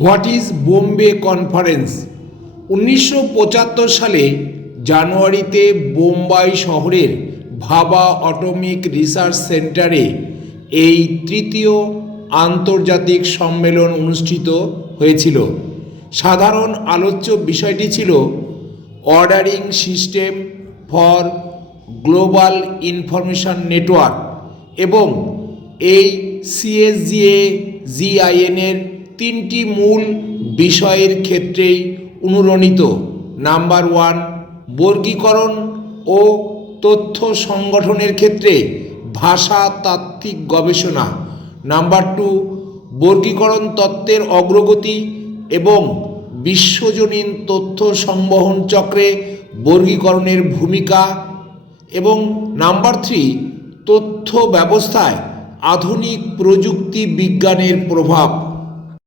What is Bombay conference? 1975 সালে জানুয়ারিতে বোম্বাই শহরের ভাবা অ্যাটমিক রিসার্চ সেন্টারে এই তৃতীয় আন্তর্জাতিক সম্মেলন অনুষ্ঠিত হয়েছিল। সাধারণ আলোচ্য বিষয়টি ছিল ordering system for global information network এবং এই CSGA-GIN-এর তিনটি মূল বিষয়ের ক্ষেত্রেই অনুরণিত। নাম্বার 1, বর্গীকরণ ও তথ্য সংগঠনের ক্ষেত্রে ভাষাতাত্ত্বিক গবেষণা। নাম্বার 2, বর্গীকরণ তত্ত্বের অগ্রগতি এবং বিশ্বজনীন তথ্য সংবহন চক্রে বর্গীকরণের ভূমিকা। এবং নাম্বার 3, তথ্য ব্যবস্থায় আধুনিক প্রযুক্তি বিজ্ঞানের প্রভাব।